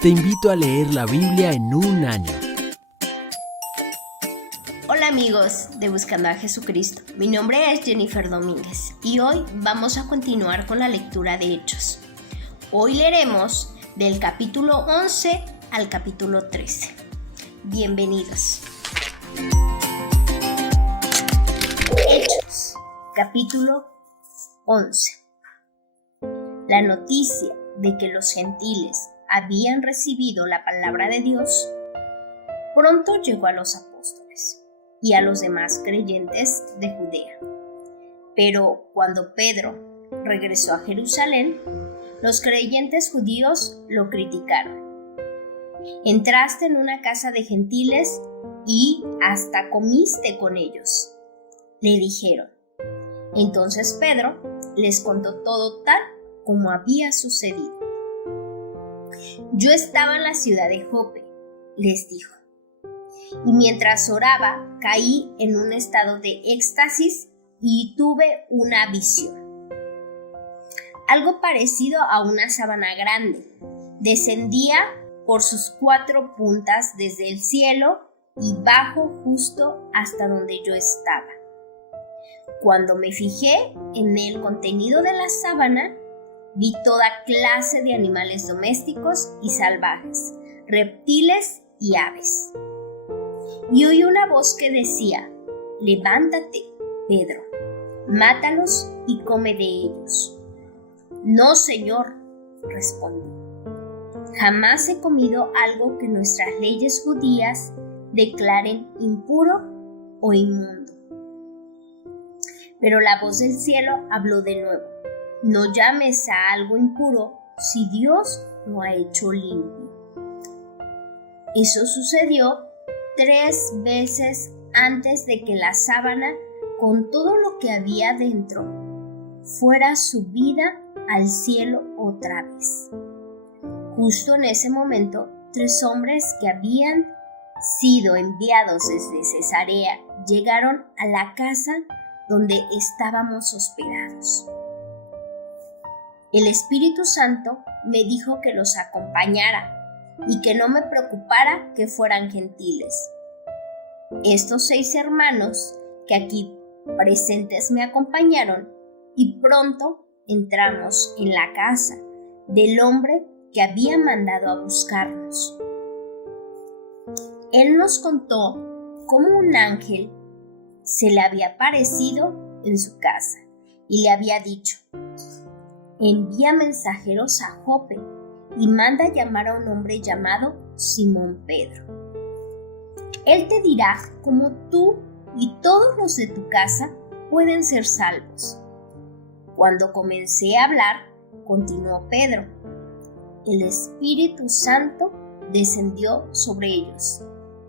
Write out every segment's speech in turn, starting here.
Te invito a leer la Biblia en un año. Hola amigos de Buscando a Jesucristo, mi nombre es Jennifer Domínguez y hoy vamos a continuar con la lectura de Hechos. Hoy leeremos del capítulo 11 al capítulo 13. Bienvenidos. Hechos, capítulo 11. La noticia de que los gentiles habían recibido la palabra de Dios pronto llegó a los apóstoles y a los demás creyentes de Judea. Pero cuando Pedro regresó a Jerusalén, los creyentes judíos lo criticaron. Entraste en una casa de gentiles y hasta comiste con ellos, le dijeron. Entonces Pedro les contó todo tal como había sucedido. Yo estaba en la ciudad de Jope, les dijo, y mientras oraba caí en un estado de éxtasis y tuve una visión. Algo parecido a una sábana grande descendía por sus 4 puntas desde el cielo y bajó justo hasta donde yo estaba. Cuando me fijé en el contenido de la sábana, vi toda clase de animales domésticos y salvajes, reptiles y aves. Y oí una voz que decía, levántate, Pedro, mátalos y come de ellos. No, Señor, respondí. Jamás he comido algo que nuestras leyes judías declaren impuro o inmundo. Pero la voz del cielo habló de nuevo. No llames a algo impuro si Dios lo ha hecho limpio. Eso sucedió 3 veces antes de que la sábana, con todo lo que había dentro, fuera subida al cielo otra vez. Justo en ese momento, 3 hombres que habían sido enviados desde Cesarea llegaron a la casa donde estábamos hospedados. El Espíritu Santo me dijo que los acompañara y que no me preocupara que fueran gentiles. Estos 6 hermanos que aquí presentes me acompañaron y pronto entramos en la casa del hombre que había mandado a buscarnos. Él nos contó cómo un ángel se le había aparecido en su casa y le había dicho, envía mensajeros a Jope y manda llamar a un hombre llamado Simón Pedro. Él te dirá cómo tú y todos los de tu casa pueden ser salvos. Cuando comencé a hablar, continuó Pedro, el Espíritu Santo descendió sobre ellos,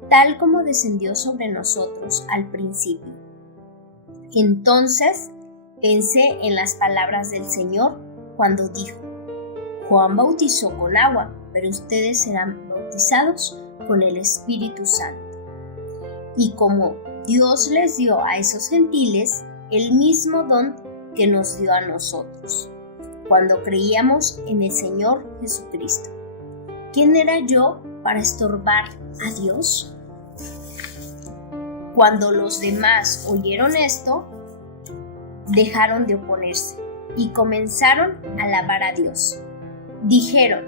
tal como descendió sobre nosotros al principio. Entonces pensé en las palabras del Señor cuando dijo, Juan bautizó con agua, pero ustedes serán bautizados con el Espíritu Santo. Y como Dios les dio a esos gentiles el mismo don que nos dio a nosotros, cuando creíamos en el Señor Jesucristo. ¿Quién era yo para estorbar a Dios? Cuando los demás oyeron esto, dejaron de oponerse y comenzaron a alabar a Dios. Dijeron,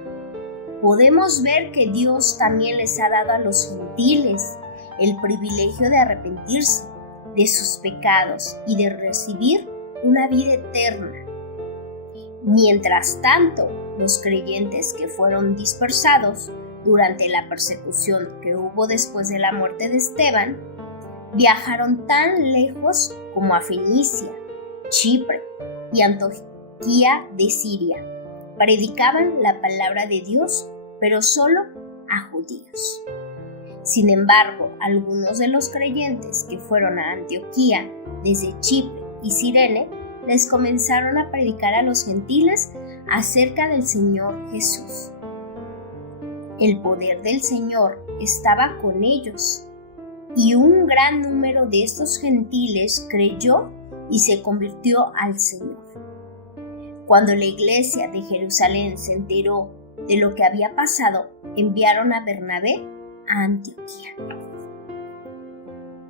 podemos ver que Dios también les ha dado a los gentiles el privilegio de arrepentirse de sus pecados y de recibir una vida eterna. Mientras tanto, los creyentes que fueron dispersados durante la persecución que hubo después de la muerte de Esteban, viajaron tan lejos como a Fenicia, Chipre y Antioquía de Siria. Predicaban la palabra de Dios, pero solo a judíos. Sin embargo, algunos de los creyentes que fueron a Antioquía desde Chipre y Cirene les comenzaron a predicar a los gentiles acerca del Señor Jesús. El poder del Señor estaba con ellos y un gran número de estos gentiles creyó y se convirtió al Señor. Cuando la iglesia de Jerusalén se enteró de lo que había pasado, enviaron a Bernabé a Antioquía.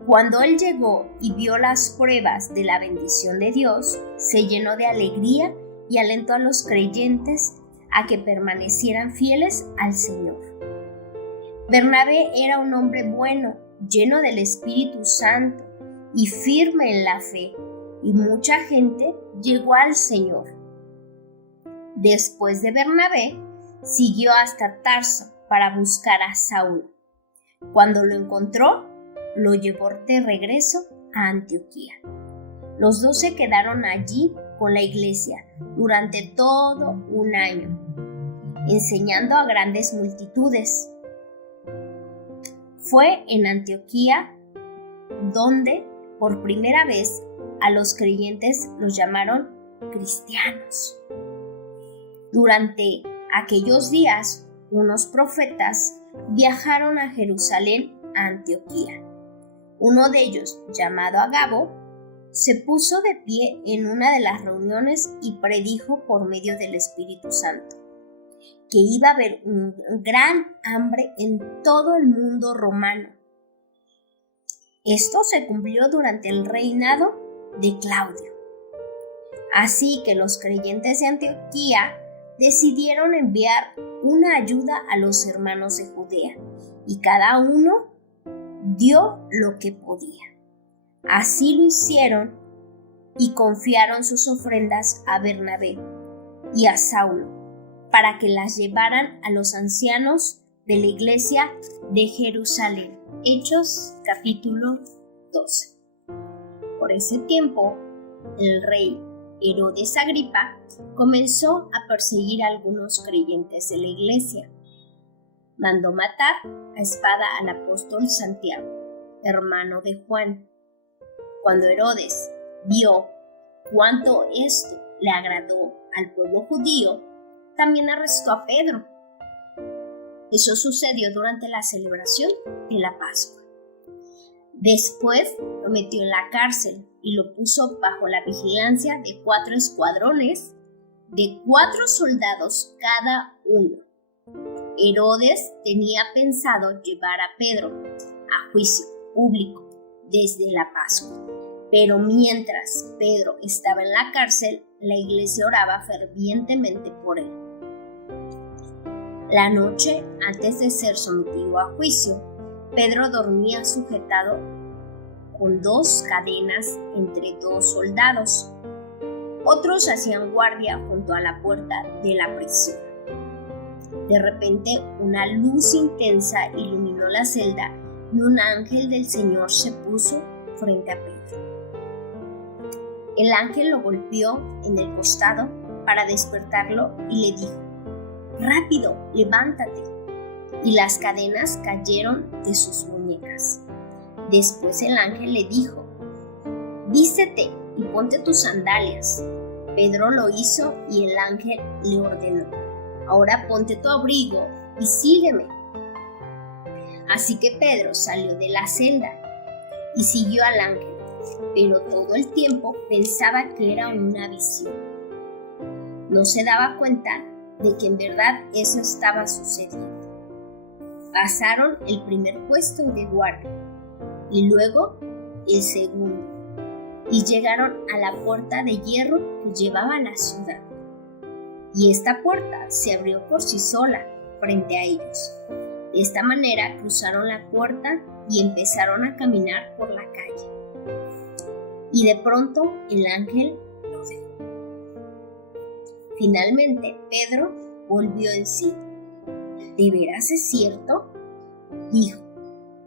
Cuando él llegó y vio las pruebas de la bendición de Dios, se llenó de alegría y alentó a los creyentes a que permanecieran fieles al Señor. Bernabé era un hombre bueno, lleno del Espíritu Santo y firme en la fe, y mucha gente llegó al Señor. Después de Bernabé, siguió hasta Tarso para buscar a Saulo. Cuando lo encontró, lo llevó de regreso a Antioquía. Los dos se quedaron allí con la iglesia durante todo un año, enseñando a grandes multitudes. Fue en Antioquía donde por primera vez a los creyentes los llamaron cristianos. Durante aquellos días, unos profetas viajaron a Jerusalén, a Antioquía. Uno de ellos, llamado Agabo, se puso de pie en una de las reuniones y predijo por medio del Espíritu Santo que iba a haber un gran hambre en todo el mundo romano. Esto se cumplió durante el reinado de Claudio. Así que los creyentes de Antioquía decidieron enviar una ayuda a los hermanos de Judea, y cada uno dio lo que podía. Así lo hicieron y confiaron sus ofrendas a Bernabé y a Saulo para que las llevaran a los ancianos de la iglesia de Jerusalén. Hechos capítulo 12. Por ese tiempo, el rey Herodes Agripa comenzó a perseguir a algunos creyentes de la iglesia. Mandó matar a espada al apóstol Santiago, hermano de Juan. Cuando Herodes vio cuánto esto le agradó al pueblo judío, también arrestó a Pedro. Eso sucedió durante la celebración de la Pascua. Después lo metió en la cárcel y lo puso bajo la vigilancia de 4 escuadrones de 4 soldados cada uno. Herodes tenía pensado llevar a Pedro a juicio público desde la Pascua, pero mientras Pedro estaba en la cárcel, la iglesia oraba fervientemente por él. La noche antes de ser sometido a juicio, Pedro dormía sujetado con 2 cadenas entre 2 soldados. Otros hacían guardia junto a la puerta de la prisión. De repente, una luz intensa iluminó la celda y un ángel del Señor se puso frente a Pedro. El ángel lo golpeó en el costado para despertarlo y le dijo: «Rápido, levántate». Y las cadenas cayeron de sus muñecas. Después el ángel le dijo: «Vístete y ponte tus sandalias». Pedro lo hizo y el ángel le ordenó: «Ahora ponte tu abrigo y sígueme». Así que Pedro salió de la celda y siguió al ángel, pero todo el tiempo pensaba que era una visión. No se daba cuenta de que en verdad eso estaba sucediendo. Pasaron el primer puesto de guardia y luego el segundo, y llegaron a la puerta de hierro que llevaba a la ciudad. Y esta puerta se abrió por sí sola frente a ellos. De esta manera cruzaron la puerta y empezaron a caminar por la calle. Y de pronto el ángel los dejó. Finalmente Pedro volvió en sí. ¿De veras es cierto?, dijo.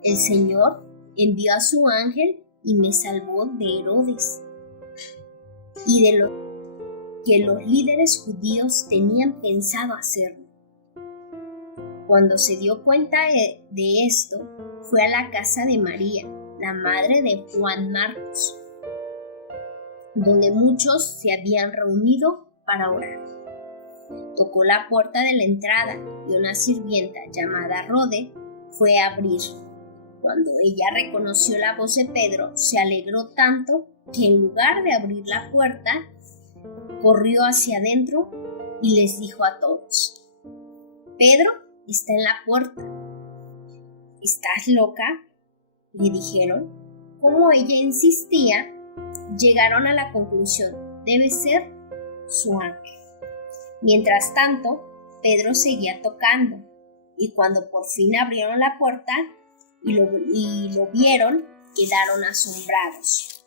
El Señor envió a su ángel y me salvó de Herodes y de lo que los líderes judíos tenían pensado hacerme. Cuando se dio cuenta de esto, fue a la casa de María, la madre de Juan Marcos, donde muchos se habían reunido para orar. Tocó la puerta de la entrada y una sirvienta llamada Rode fue a abrir. Cuando ella reconoció la voz de Pedro, se alegró tanto que en lugar de abrir la puerta, corrió hacia adentro y les dijo a todos: Pedro está en la puerta. ¿Estás loca?, le dijeron. Como ella insistía, llegaron a la conclusión: debe ser su ángel. Mientras tanto, Pedro seguía tocando, y cuando por fin abrieron la puerta y lo vieron, quedaron asombrados.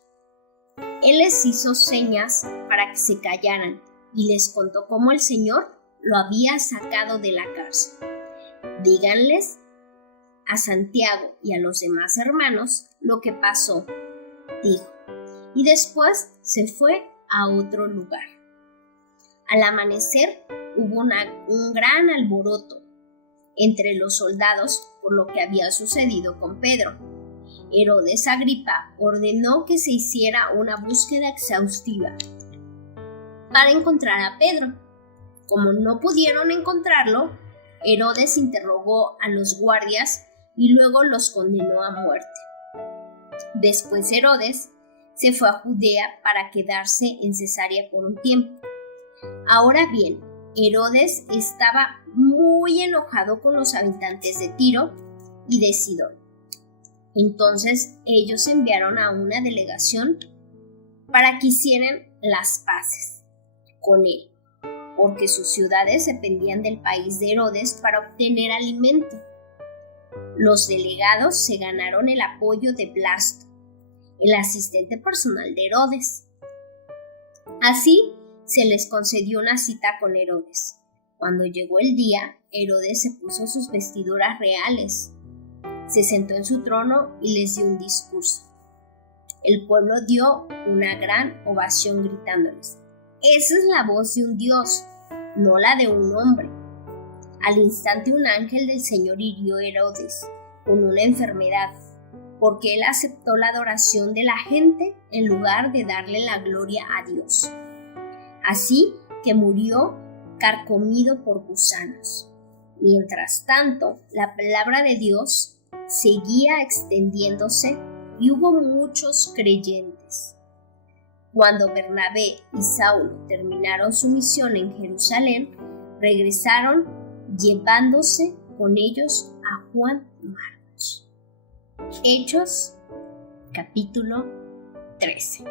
Él les hizo señas para que se callaran y les contó cómo el Señor lo había sacado de la cárcel. Díganles a Santiago y a los demás hermanos lo que pasó, dijo, y después se fue a otro lugar. Al amanecer hubo un gran alboroto entre los soldados por lo que había sucedido con Pedro. Herodes Agripa ordenó que se hiciera una búsqueda exhaustiva para encontrar a Pedro. Como no pudieron encontrarlo, Herodes interrogó a los guardias y luego los condenó a muerte. Después Herodes se fue a Judea para quedarse en Cesarea por un tiempo. Ahora bien, Herodes estaba muy enojado con los habitantes de Tiro y de Sidón. Entonces ellos enviaron a una delegación para que hicieran las paces con él, porque sus ciudades dependían del país de Herodes para obtener alimento. Los delegados se ganaron el apoyo de Blasto, el asistente personal de Herodes. Así se les concedió una cita con Herodes. Cuando llegó el día, Herodes se puso sus vestiduras reales, se sentó en su trono y les dio un discurso. El pueblo dio una gran ovación gritándoles: «Esa es la voz de un Dios, no la de un hombre». Al instante un ángel del Señor hirió a Herodes con una enfermedad, porque él aceptó la adoración de la gente en lugar de darle la gloria a Dios. Así que murió carcomido por gusanos. Mientras tanto, la palabra de Dios seguía extendiéndose y hubo muchos creyentes. Cuando Bernabé y Saulo terminaron su misión en Jerusalén, regresaron llevándose con ellos a Juan Marcos. Hechos, capítulo 13.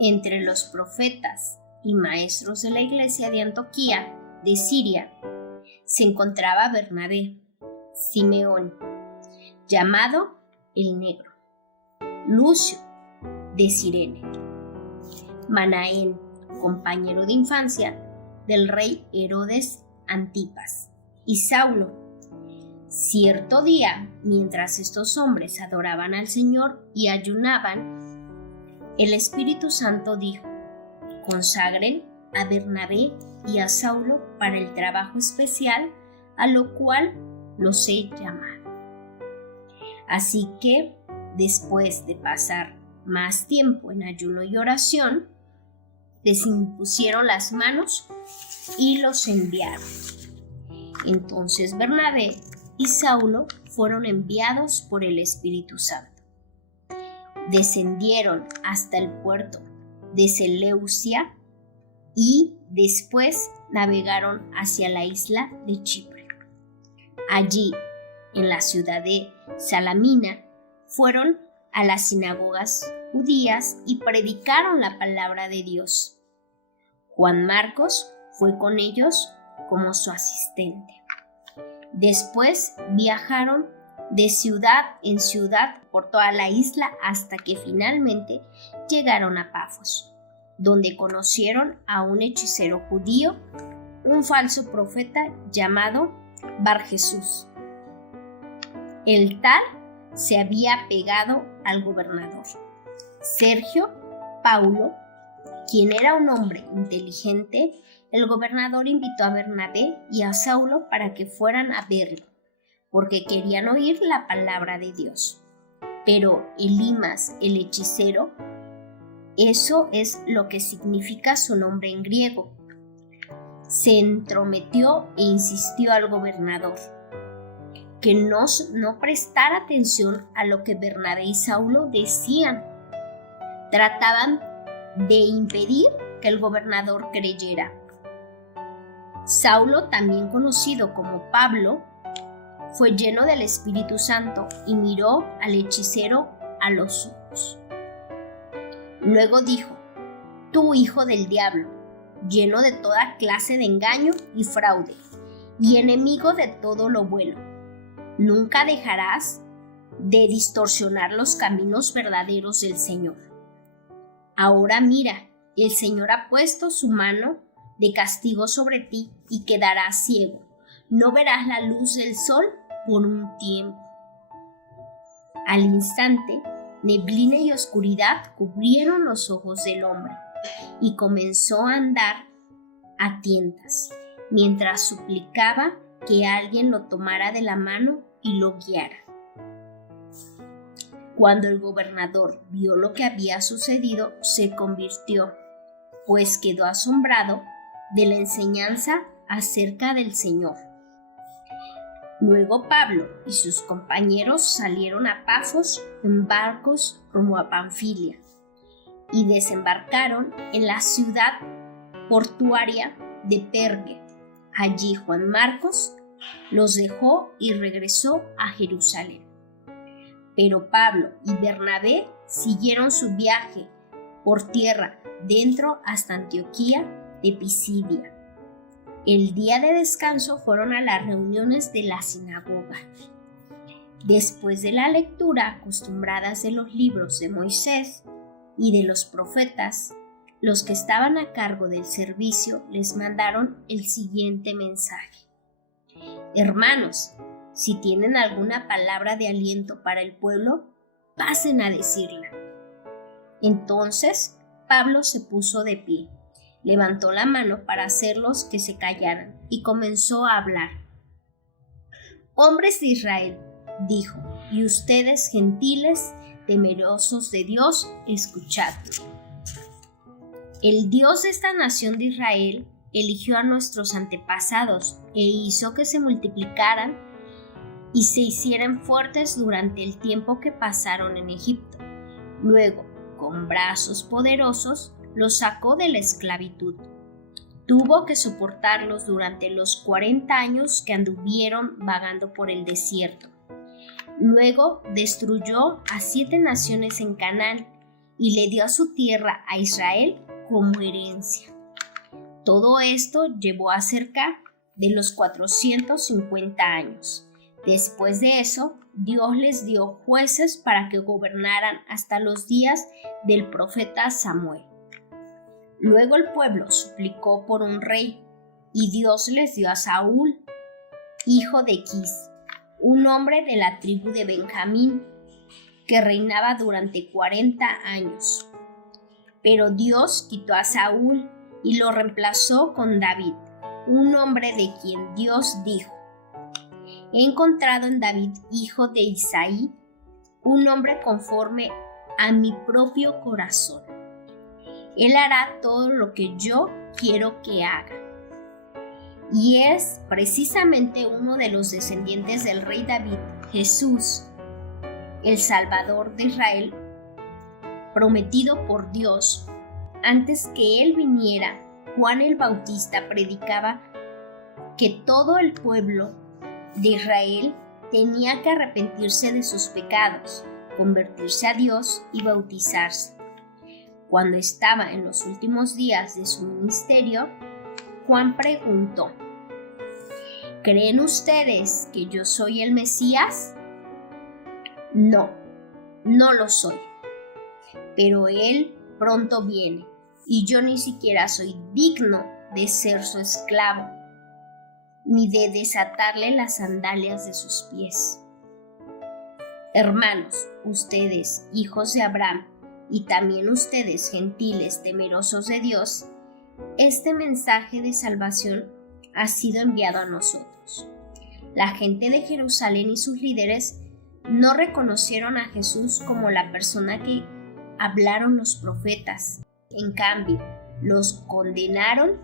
Entre los profetas y maestros de la iglesia de Antioquía, de Siria, se encontraba Bernabé, Simeón, llamado el Negro, Lucio, de Cirene, Manaén, compañero de infancia del rey Herodes Antipas, y Saulo. Cierto día, mientras estos hombres adoraban al Señor y ayunaban, el Espíritu Santo dijo: consagren a Bernabé y a Saulo para el trabajo especial a lo cual los he llamado. Así que, después de pasar más tiempo en ayuno y oración, les impusieron las manos y los enviaron. Entonces Bernabé y Saulo fueron enviados por el Espíritu Santo. Descendieron hasta el puerto de Seleucia y después navegaron hacia la isla de Chipre. Allí, en la ciudad de Salamina, fueron a las sinagogas judías y predicaron la palabra de Dios. Juan Marcos fue con ellos como su asistente. Después viajaron de ciudad en ciudad por toda la isla hasta que finalmente llegaron a Pafos, donde conocieron a un hechicero judío, un falso profeta llamado Barjesús. El tal se había pegado al gobernador Sergio Paulo, quien era un hombre inteligente. El gobernador invitó a Bernabé y a Saulo para que fueran a verlo, porque querían oír la palabra de Dios. Pero Elimas, el hechicero, eso es lo que significa su nombre en griego, se entrometió e insistió al gobernador que no prestara atención a lo que Bernabé y Saulo decían. Trataban de impedir que el gobernador creyera. Saulo, también conocido como Pablo, fue lleno del Espíritu Santo y miró al hechicero a los ojos. Luego dijo: Tú, hijo del diablo, lleno de toda clase de engaño y fraude, y enemigo de todo lo bueno, ¿nunca dejarás de distorsionar los caminos verdaderos del Señor? Ahora mira, el Señor ha puesto su mano de castigo sobre ti y quedarás ciego. No verás la luz del sol por un tiempo. Al instante, neblina y oscuridad cubrieron los ojos del hombre y comenzó a andar a tientas, mientras suplicaba que alguien lo tomara de la mano y lo guiara. Cuando el gobernador vio lo que había sucedido, se convirtió, pues quedó asombrado de la enseñanza acerca del Señor. Luego Pablo y sus compañeros salieron a Pafos en barcos rumbo a Panfilia y desembarcaron en la ciudad portuaria de Perge. Allí Juan Marcos los dejó y regresó a Jerusalén. Pero Pablo y Bernabé siguieron su viaje por tierra dentro hasta Antioquía de Pisidia. El día de descanso fueron a las reuniones de la sinagoga. Después de la lectura acostumbradas de los libros de Moisés y de los profetas, los que estaban a cargo del servicio les mandaron el siguiente mensaje: Hermanos, si tienen alguna palabra de aliento para el pueblo, pasen a decirla. Entonces Pablo se puso de pie, levantó la mano para hacerlos que se callaran y comenzó a hablar. Hombres de Israel, dijo, y ustedes gentiles, temerosos de Dios, escuchad. El Dios de esta nación de Israel eligió a nuestros antepasados e hizo que se multiplicaran y se hicieran fuertes durante el tiempo que pasaron en Egipto. Luego, con brazos poderosos, los sacó de la esclavitud. Tuvo que soportarlos durante los 40 años que anduvieron vagando por el desierto. Luego destruyó a 7 naciones en Canaán y le dio su tierra a Israel como herencia. Todo esto llevó a cerca de los 450 años. Después de eso, Dios les dio jueces para que gobernaran hasta los días del profeta Samuel. Luego el pueblo suplicó por un rey, y Dios les dio a Saúl, hijo de Quis, un hombre de la tribu de Benjamín, que reinaba durante 40 años. Pero Dios quitó a Saúl y lo reemplazó con David, un hombre de quien Dios dijo: He encontrado en David, hijo de Isaí, un hombre conforme a mi propio corazón. Él hará todo lo que yo quiero que haga. Y es precisamente uno de los descendientes del rey David, Jesús, el Salvador de Israel, prometido por Dios. Antes que él viniera, Juan el Bautista predicaba que todo el pueblo de Israel tenía que arrepentirse de sus pecados, convertirse a Dios y bautizarse. Cuando estaba en los últimos días de su ministerio, Juan preguntó: ¿Creen ustedes que yo soy el Mesías? No, no lo soy. Pero él pronto viene, y yo ni siquiera soy digno de ser su esclavo, ni de desatarle las sandalias de sus pies. Hermanos, ustedes, hijos de Abraham, y también ustedes, gentiles temerosos de Dios, este mensaje de salvación ha sido enviado a nosotros. La gente de Jerusalén y sus líderes no reconocieron a Jesús como la persona que hablaron los profetas. En cambio, los condenaron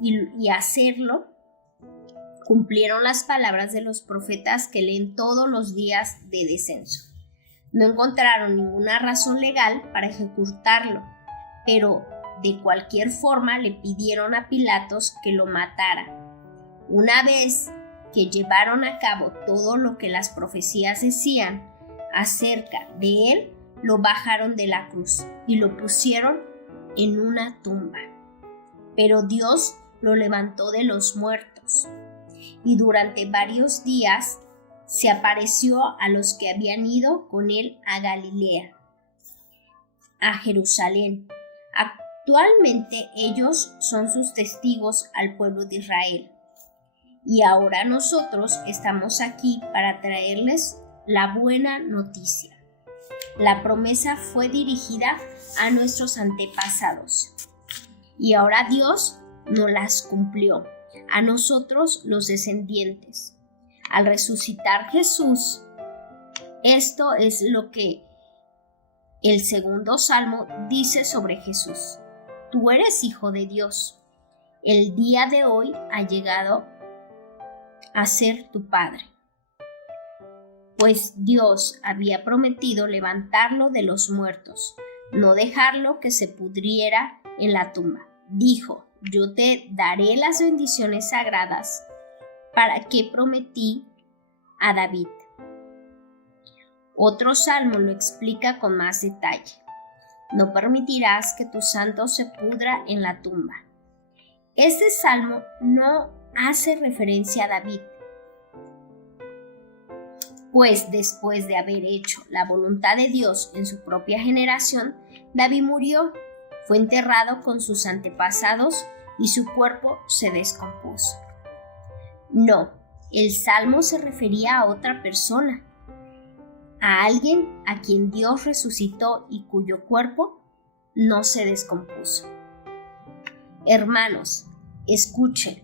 y hacerlo cumplieron las palabras de los profetas que leen todos los días de descenso. No encontraron ninguna razón legal para ejecutarlo, pero de cualquier forma le pidieron a Pilatos que lo matara. Una vez que llevaron a cabo todo lo que las profecías decían acerca de él, lo bajaron de la cruz y lo pusieron en una tumba. Pero Dios lo levantó de los muertos y durante varios días se apareció a los que habían ido con él a Galilea, a Jerusalén. Actualmente ellos son sus testigos al pueblo de Israel. Y ahora nosotros estamos aquí para traerles la buena noticia. La promesa fue dirigida a nuestros antepasados y ahora Dios nos las cumplió a nosotros los descendientes. Al resucitar Jesús, esto es lo que el segundo salmo dice sobre Jesús. Tú eres hijo de Dios. El día de hoy ha llegado a ser tu Padre. Pues Dios había prometido levantarlo de los muertos, no dejarlo que se pudriera en la tumba. Dijo, yo te daré las bendiciones sagradas para que prometí a David. Otro salmo lo explica con más detalle. No permitirás que tu santo se pudra en la tumba. Este salmo no hace referencia a David, pues después de haber hecho la voluntad de Dios en su propia generación, David murió, fue enterrado con sus antepasados y su cuerpo se descompuso. No, el salmo se refería a otra persona, a alguien a quien Dios resucitó y cuyo cuerpo no se descompuso. Hermanos, escuchen,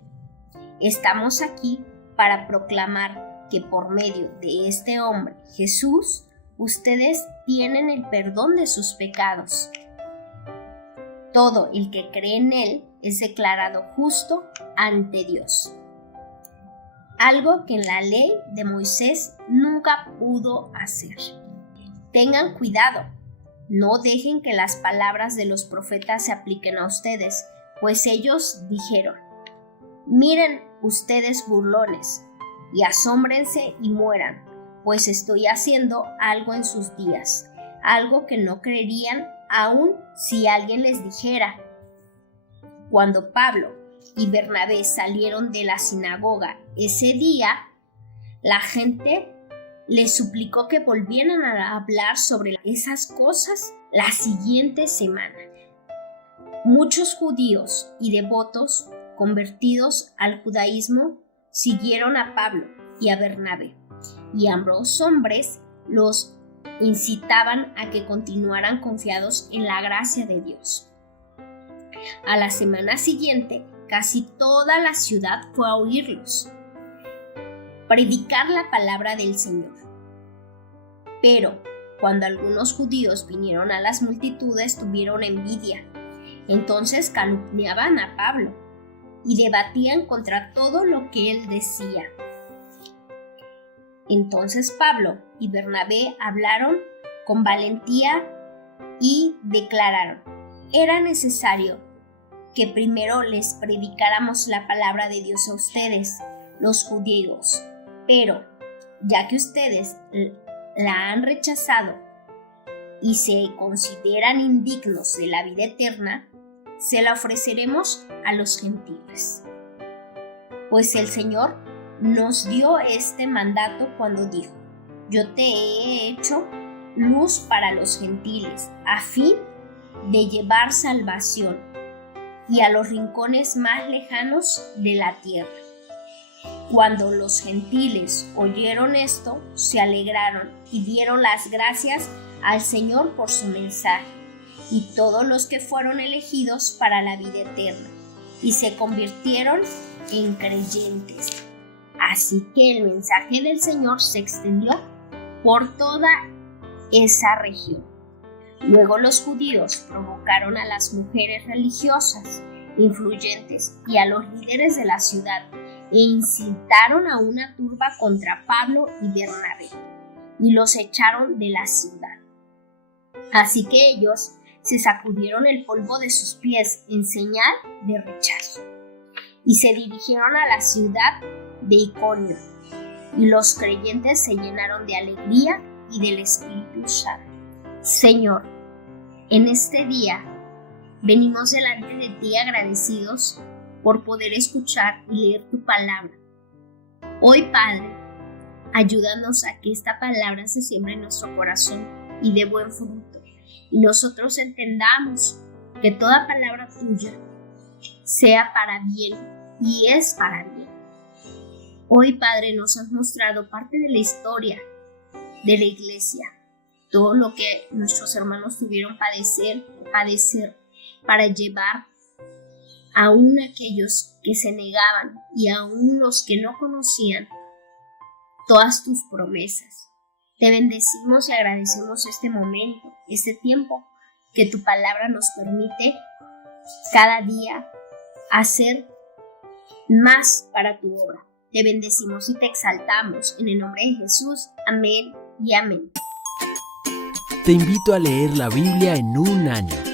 estamos aquí para proclamar que por medio de este hombre, Jesús, ustedes tienen el perdón de sus pecados. Todo el que cree en él es declarado justo ante Dios. Algo que en la ley de Moisés nunca pudo hacer. Tengan cuidado, no dejen que las palabras de los profetas se apliquen a ustedes, pues ellos dijeron, miren ustedes burlones, y asómbrense y mueran, pues estoy haciendo algo en sus días, algo que no creerían aun si alguien les dijera. Cuando Pablo y Bernabé salieron de la sinagoga ese día, la gente les suplicó que volvieran a hablar sobre esas cosas la siguiente semana. Muchos judíos y devotos convertidos al judaísmo siguieron a Pablo y a Bernabé, y ambos hombres los incitaban a que continuaran confiados en la gracia de Dios. A la semana siguiente, casi toda la ciudad fue a oírlos, predicar la palabra del Señor. Pero cuando algunos judíos vinieron a las multitudes, tuvieron envidia. Entonces calumniaban a Pablo y debatían contra todo lo que él decía. Entonces Pablo y Bernabé hablaron con valentía y declararon: era necesario que primero les predicáramos la palabra de Dios a ustedes, los judíos, pero ya que ustedes la han rechazado y se consideran indignos de la vida eterna, se la ofreceremos a los gentiles. Pues el Señor nos dio este mandato cuando dijo: yo te he hecho luz para los gentiles, a fin de llevar salvación y a los rincones más lejanos de la tierra. Cuando los gentiles oyeron esto, se alegraron y dieron las gracias al Señor por su mensaje, y todos los que fueron elegidos para la vida eterna, y se convirtieron en creyentes. Así que el mensaje del Señor se extendió por toda esa región. Luego los judíos provocaron a las mujeres religiosas influyentes y a los líderes de la ciudad e incitaron a una turba contra Pablo y Bernabé y los echaron de la ciudad. Así que ellos se sacudieron el polvo de sus pies en señal de rechazo. y se dirigieron a la ciudad de Iconio, y los creyentes se llenaron de alegría y del Espíritu Santo. Señor, en este día venimos delante de ti agradecidos por poder escuchar y leer tu palabra. Hoy, Padre, ayúdanos a que esta palabra se siembre en nuestro corazón y dé buen fruto, y nosotros entendamos que toda palabra tuya sea para bien y es para bien. Hoy, Padre, nos has mostrado parte de la historia de la iglesia, todo lo que nuestros hermanos tuvieron padecer para llevar aún aquellos que se negaban y aún los que no conocían todas tus promesas. Te bendecimos y agradecemos este momento, este tiempo que tu palabra nos permite cada día hacer más para tu obra. Te bendecimos y te exaltamos en el nombre de Jesús. Amén y amén. Te invito a leer la Biblia en un año.